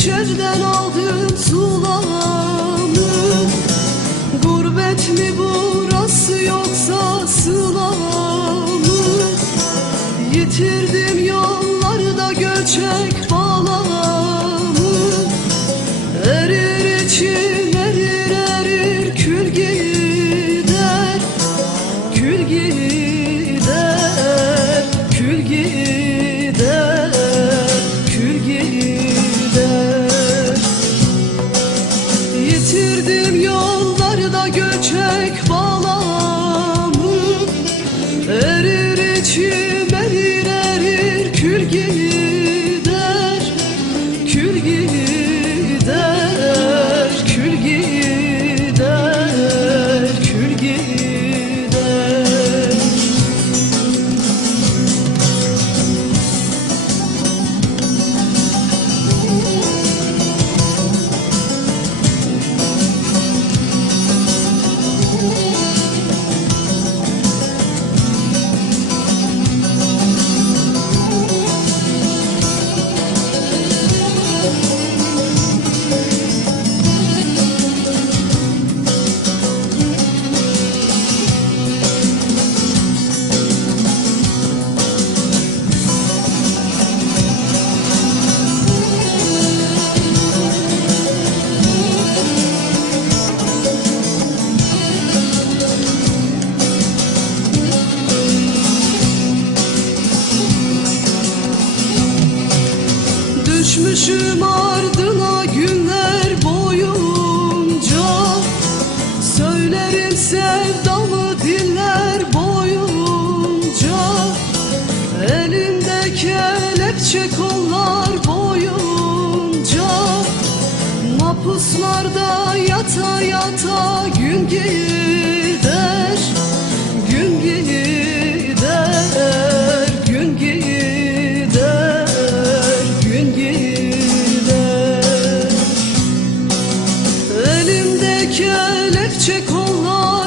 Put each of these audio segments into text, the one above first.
içerden aldım sulamı Gurbet mi burası yoksa sıla mı Yitirdim yollarda göçek bağlamı Erir içim erir Düşmüşüm ardına günler boyunca. Söylerim sevdamı diller boyunca. Elimde kelepçe kollar boyunca. Mapuslarda yata yata gün gider Kelepçe kollar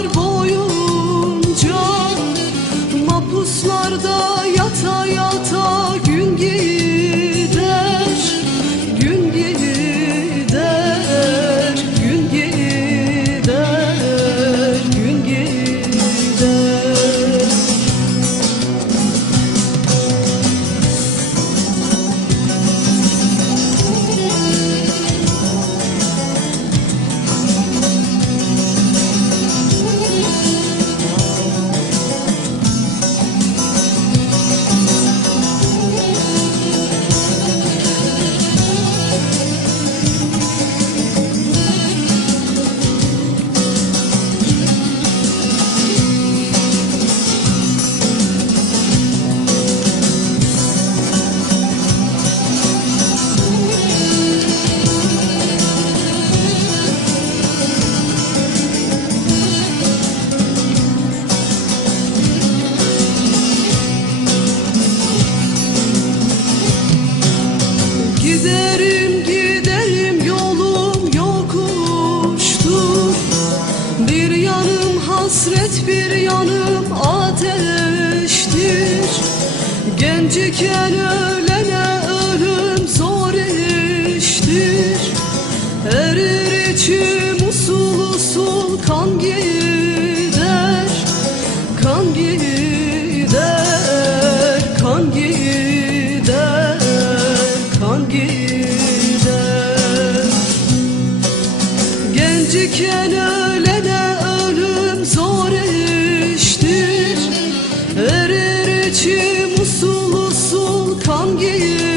Giderim giderim yolum yokuştur. Bir yanım hasret bir yanım ateştir. Genciken gider Genciken ölene ölüm zor iştir. Erir içim usul usul kan gider